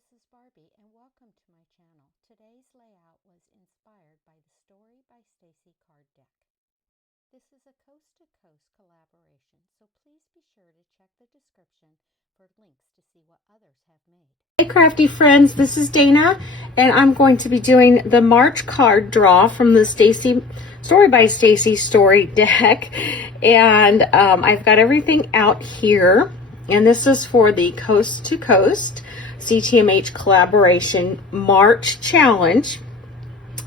this is Barbie and welcome to my channel. Today's layout was inspired by the Story by Stacy card deck. This is a coast-to-coast collaboration, so please be sure to check the description for links to see what others have made. Hey crafty friends, this is Dana and I'm going to be doing the March card draw from the Stacy Story by Stacy story deck, and I've got everything out here, and this is for the Coast to Coast CTMH collaboration March challenge.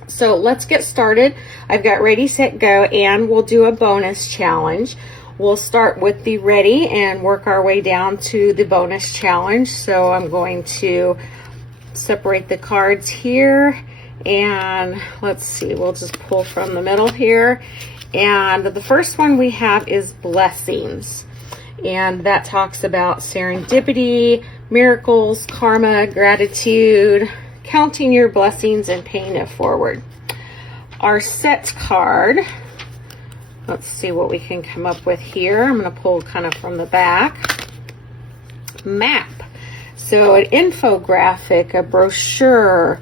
So let's get started. I've got ready, set, go, and we'll do a bonus challenge. We'll start with the ready and work our way down to the bonus challenge. So I'm going to separate the cards here, and let's see, we'll just pull from the middle here. And the first one we have is blessings, and that talks about serendipity, miracles, karma, gratitude, counting your blessings and paying it forward. Our set card, let's see what we can come up with here. I'm going to pull kind of from the back. Map. So an infographic, a brochure,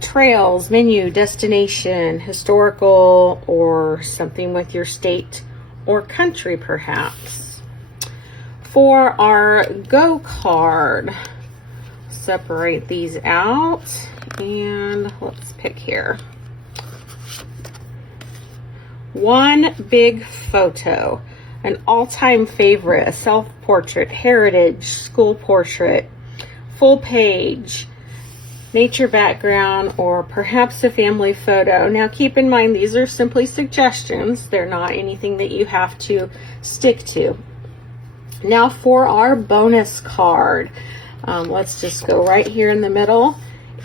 trails, menu, destination, historical, or something with your state or country perhaps. For our go card, separate these out and let's pick here. One big photo, an all-time favorite, a self-portrait, heritage, school portrait, full page, nature background, or perhaps a family photo. Now keep in mind, these are simply suggestions. They're not anything that you have to stick to. Now for our bonus card, let's just go right here in the middle,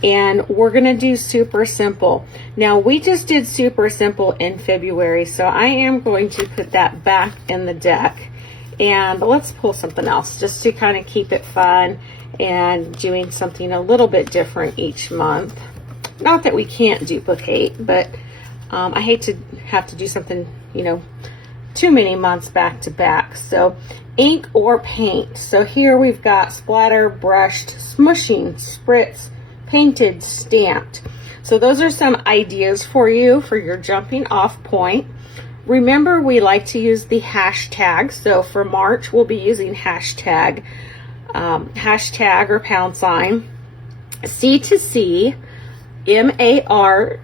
and we're going to do super simple. Now we just did super simple in February, so I am going to put that back in the deck, and let's pull something else just to kind of keep it fun and doing something a little bit different each month. Not that we can't duplicate, but I hate to have to do something, you know, too many months back to back. So ink or paint. So here we've got splatter, brushed, smushing, spritz, painted, stamped. So those are some ideas for you for your jumping off point. Remember, we like to use the hashtag. So for March, we'll be using hashtag or pound sign C2C MAR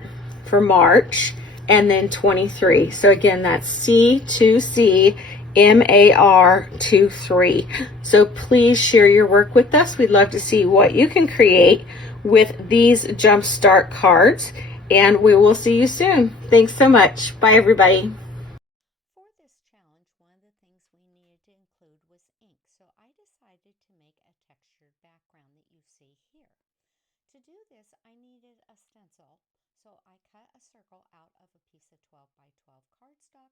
for March, and then 23. So again, that's C2C MAR23. So please share your work with us. We'd love to see what you can create with these Jumpstart cards, and we will see you soon. Thanks so much. Bye, everybody. For this challenge, one of the things we needed to include was ink, so I decided to make a textured background that you see here. To do this, I needed a stencil, so I cut a circle out of a piece of 12 by 12 cardstock.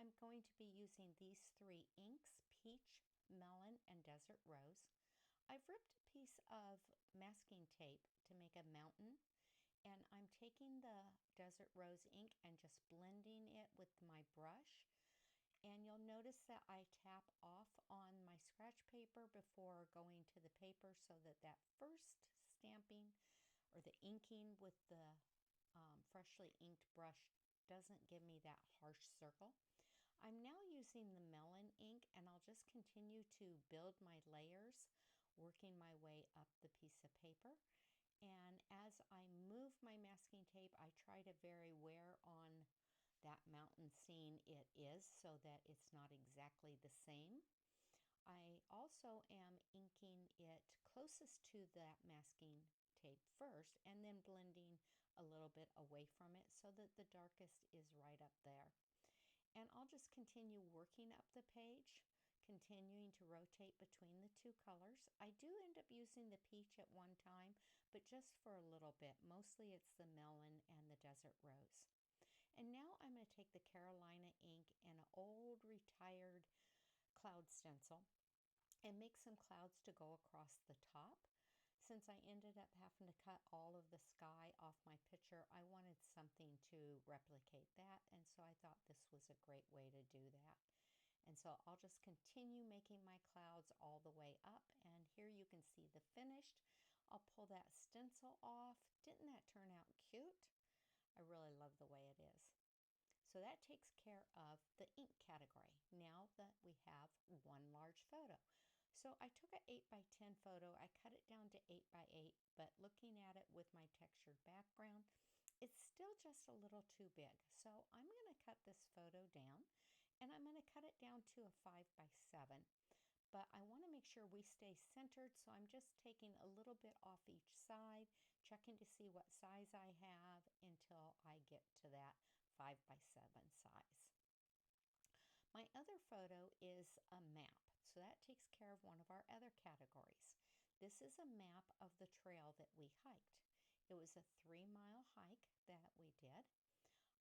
I'm going to be using these three inks, peach, melon, and desert rose. I've ripped a piece of masking tape to make a mountain, and I'm taking the desert rose ink and just blending it with my brush. And you'll notice that I tap off on my scratch paper before going to the paper so that that first stamping or the inking with the freshly inked brush doesn't give me that harsh circle. I'm now using the melon ink, and I'll just continue to build my layers, working my way up the piece of paper. And as I move my masking tape, I try to vary where on that mountain scene it is so that it's not exactly the same. I also am inking it closest to that masking tape first, and then blending a little bit away from it so that the darkest is right up there. And I'll just continue working up the page, continuing to rotate between the two colors. I do end up using the peach at one time, but just for a little bit. Mostly it's the melon and the desert rose. And now I'm going to take the Carolina ink and an old retired cloud stencil and make some clouds to go across the top. Since I ended up having to cut all of the sky off my picture, I wanted something to replicate that, and so I thought this was a great way to do that. And so I'll just continue making my clouds all the way up, and here you can see the finished. I'll I'll pull that stencil off. Didn't that turn out cute? I really love the way it is. So that takes care of the ink category. Now that we have one large photo. So I took an 8x10 photo. I cut it down to 8x8, but looking at it with my textured background, it's still just a little too big. So I'm going to cut this photo down, and I'm going to cut it down to a 5x7. But I want to make sure we stay centered, so I'm just taking a little bit off each side, checking to see what size I have until I get to that 5x7 size. My other photo is a map, so that takes care of one of our other categories. This is a map of the trail that we hiked. It was a 3-mile hike that we did.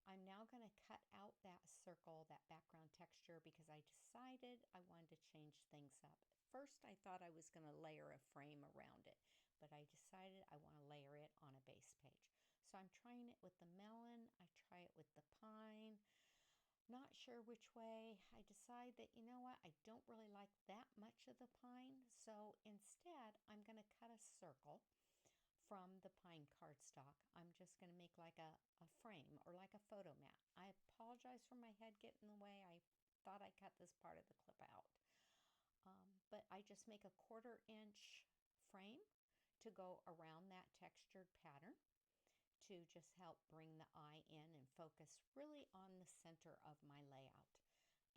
I'm now going to cut out that circle, that background texture, because I decided I wanted to change things up. First, I thought I was going to layer a frame around it, but I decided I want to layer it on a base page. So I'm trying it with the melon. I try it with the pine. Not sure which way. I decide that, you know what, I don't really like that much of the pine. So instead, I'm going to cut a circle from the pine cardstock. I'm just going to make like a frame or like a photo mat. I apologize for my head getting in the way. I thought I cut this part of the clip out. But I just make a 1/4-inch frame to go around that textured pattern to just help bring the eye in and focus really on the center of my layout.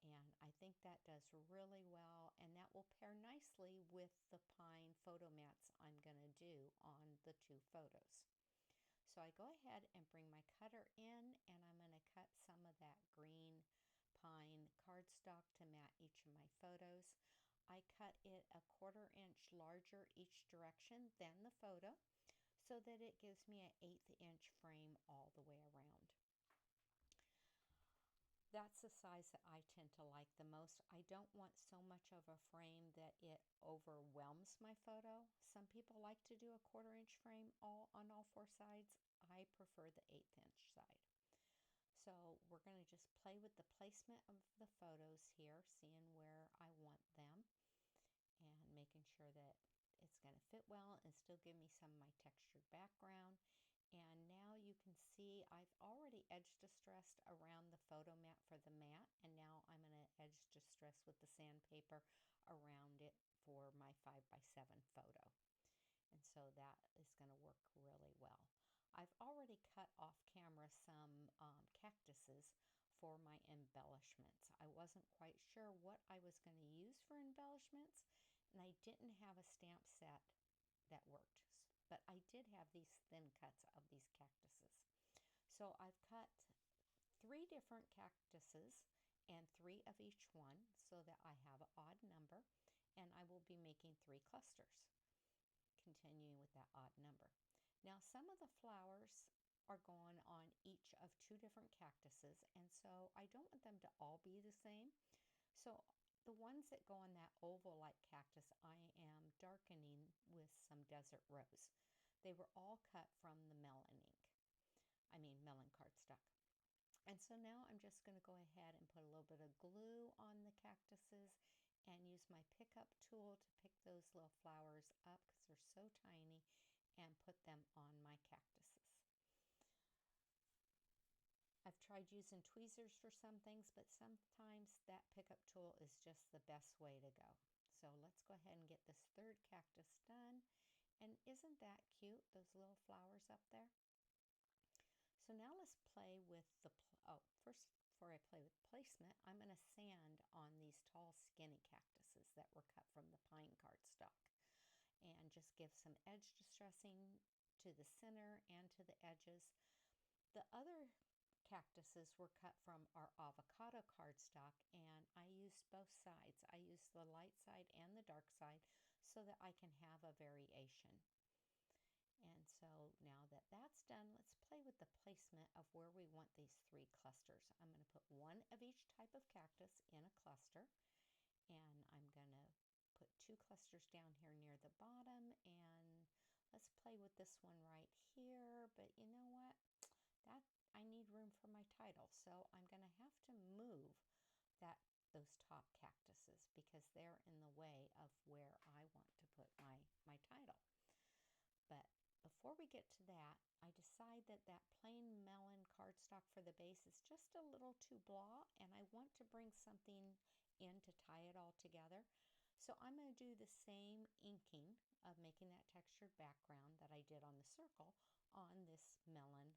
And I think that does really well, and that will pair nicely with the pine photo mats I'm going to do on the 2 photos. So I go ahead and bring my cutter in, and I'm going to cut some of that green pine cardstock to mat each of my photos. I cut it a 1/4-inch larger each direction than the photo, so that it gives me an 1/8 inch frame all the way around. That's the size that I tend to like the most. I don't want so much of a frame that it overwhelms my photo. Some people like to do a 1/4-inch frame on all 4 sides. I prefer the 1/8 inch side. So we're going to just play with the placement of the photos here, seeing where I want them and making sure that it's going to fit well and still give me some of my textured background. And now you can see I've already edge distressed around the photo mat for the mat, and now I'm going to edge distress with the sandpaper around it for my 5x7 photo. And so that is going to work really well. I've already cut off camera some cactuses for my embellishments. I wasn't quite sure what I was going to use for embellishments, and I didn't have a stamp set that worked. But I did have these thin cuts of these cactuses. So I've cut 3 different cactuses and 3 of each one so that I have an odd number, and I will be making 3 clusters, continuing with that odd number. Now some of the flowers are going on each of 2 different cactuses, and so I don't want them to all be the same. So the ones that go on that oval-like cactus, I am darkening with some desert rose. They were all cut from the melon cardstock. And so now I'm just going to go ahead and put a little bit of glue on the cactuses and use my pickup tool to pick those little flowers up because they're so tiny, and put them on my cactuses. I've tried using tweezers for some things, but sometimes that pickup tool is just the best way to go. So let's go ahead and get this 3rd cactus done. And isn't that cute, those little flowers up there? So now let's play with the, first before I play with placement, I'm going to sand on these tall skinny cactuses that were cut from the pine cardstock, and just give some edge distressing to the center and to the edges. The other cactuses were cut from our avocado cardstock, and I used both sides. I used the light side and the dark side so that I can have a variation. And so now that that's done, let's play with the placement of where we want these 3 clusters. I'm going to put 1 of each type of cactus in a cluster, and I'm going to put 2 clusters down here near the bottom, and let's play with this one right here. But you know what? That I need room for my title, so I'm going to have to move those top cactuses because they're in the way of where I want to put my title. But we get to that, I decide that that plain melon cardstock for the base is just a little too blah, and I want to bring something in to tie it all together. So I'm going to do the same inking of making that textured background that I did on the circle on this melon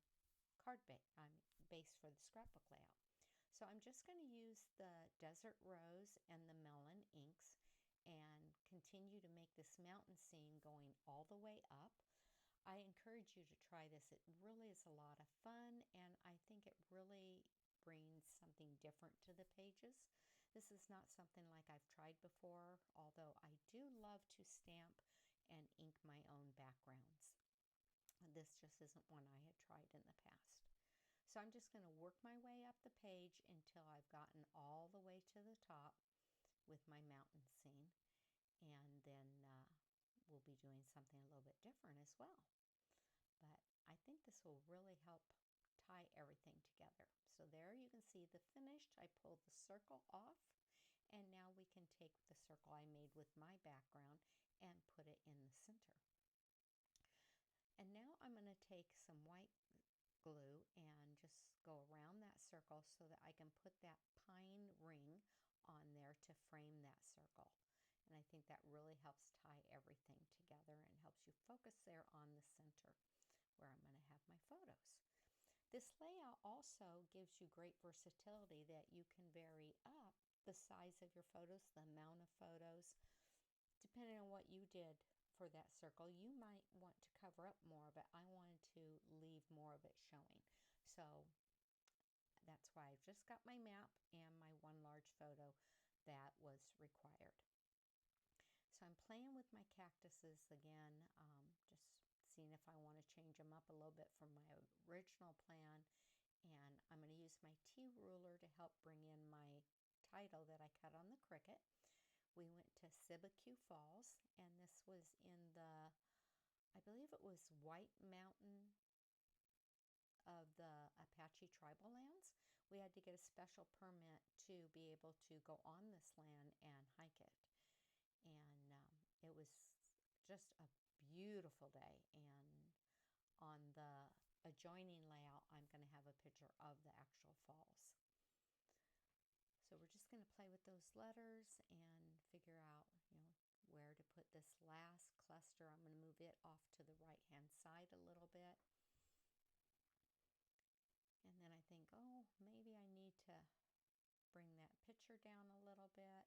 card base for the scrapbook layout. So I'm just going to use the Desert Rose and the melon inks and continue to make this mountain scene going all the way up. I encourage you to try this. It really is a lot of fun, and I think it really brings something different to the pages. This is not something like I've tried before, although I do love to stamp and ink my own backgrounds. This just isn't one I had tried in the past. So I'm just going to work my way up the page until I've gotten all the way to the top with my mountain scene, and then we'll be doing something a little bit different as well. But I think this will really help tie everything together. So there you can see the finished. I pulled the circle off, and now we can take the circle I made with my background and put it in the center. And now I'm going to take some white glue and just go around that circle so that I can put that pine ring on there to frame that circle. And I think that really helps tie everything together and helps you focus there on the center where I'm going to have my photos. This layout also gives you great versatility that you can vary up the size of your photos, the amount of photos, depending on what you did for that circle. You might want to cover up more, but I wanted to leave more of it showing. So that's why I've just got my map and my one large photo that was required. So I'm playing with my cactuses again, just seeing if I want to change them up a little bit from my original plan. And I'm going to use my T ruler to help bring in my title that I cut on the Cricut. We went to Sibique Falls, and this was in the, I believe it was White Mountain of the Apache tribal lands. We had to get a special permit to be able to go on this land and hike it. And it was just a beautiful day. And on the adjoining layout, I'm going to have a picture of the actual falls. So we're just going to play with those letters and figure out, where to put this last cluster. I'm going to move it off to the right-hand side a little bit. And then I think, oh, maybe I need to bring that picture down a little bit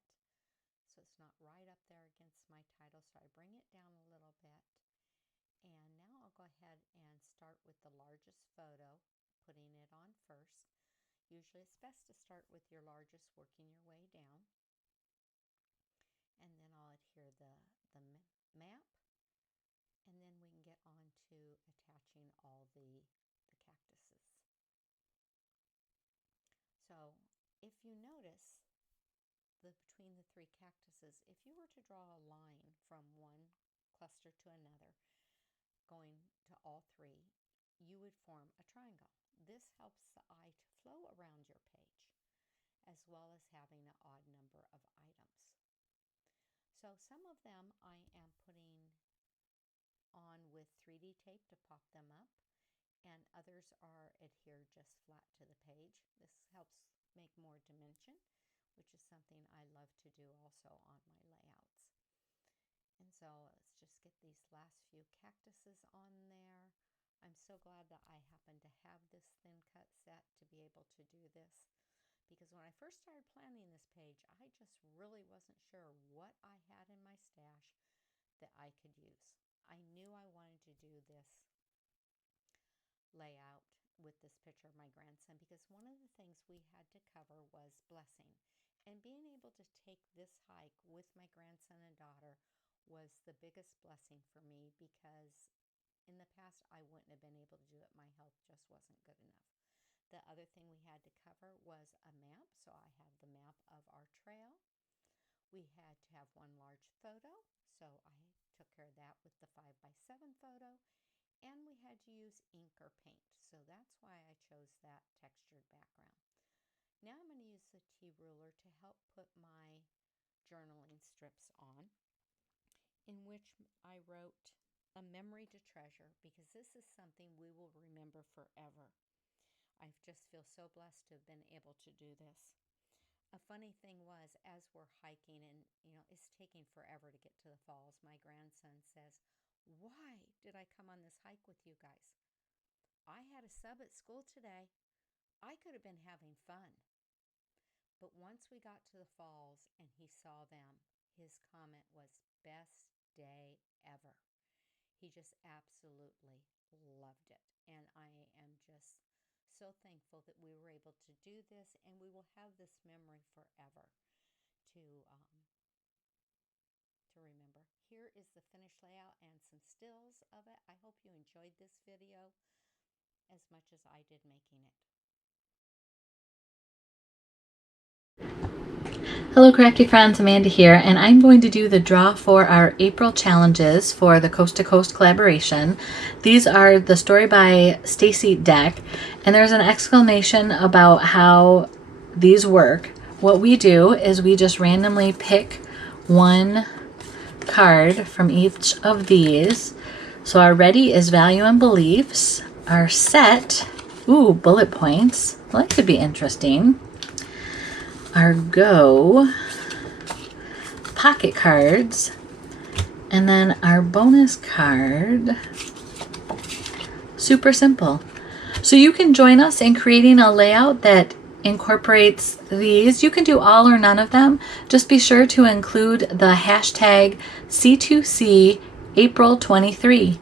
so it's not right up there against my title. So I bring it down a little bit. And now I'll go ahead and start with the largest photo, putting it on first. Usually it's best to start with your largest, working your way down. And then I'll adhere the map. And then we can get on to attaching all the cactuses. So if you notice between the three cactuses, if you were to draw a line from one cluster to another, going to all three, you would form a triangle. This helps the eye to flow around your page, as well as having an odd number of items. So some of them I am putting on with 3D tape to pop them up, and others are adhered just flat to the page. This helps make more dimension, which is something I love to do also on my layouts. And so let's just get these last few cactuses on there. I'm so glad that I happen to have this thin cut set to be able to do this, because when I first started planning this page, I just really wasn't sure what I had in my stash that I could use. I knew I wanted to do this layout with this picture of my grandson because one of the things we had to cover was blessing. And being able to take this hike with my grandson and daughter was the biggest blessing for me, because in the past I wouldn't have been able to do it. My health just wasn't good enough. The other thing we had to cover was a map. So I have the map of our trail. We had to have one large photo. So I took care of that with the 5x7 photo. And we had to use ink or paint. So that's why I chose that textured background. Now I'm going to use the T ruler to help put my journaling strips on, in which I wrote a memory to treasure, because this is something we will remember forever. I just feel so blessed to have been able to do this. A funny thing was, as we're hiking, and it's taking forever to get to the falls, my grandson says, "Why did I come on this hike with you guys? I had a sub at school today. I could have been having fun." But once we got to the falls and he saw them, his comment was, "Best day ever." He just absolutely loved it. And I am just so thankful that we were able to do this, and we will have this memory forever to to remember. Here is the finished layout and some stills of it. I hope you enjoyed this video as much as I did making it. Hello crafty friends, Amanda here, and I'm going to do the draw for our April challenges for the Coast to Coast collaboration. These are the Story by Stacy deck, and there's an explanation about how these work. What we do is we just randomly pick one card from each of these. So our ready is value and beliefs. Our set, bullet points. Well, that could be interesting. Our go, pocket cards, and then our bonus card, super simple. So you can join us in creating a layout that incorporates these. You can do all or none of them. Just be sure to include the hashtag C2C April 23.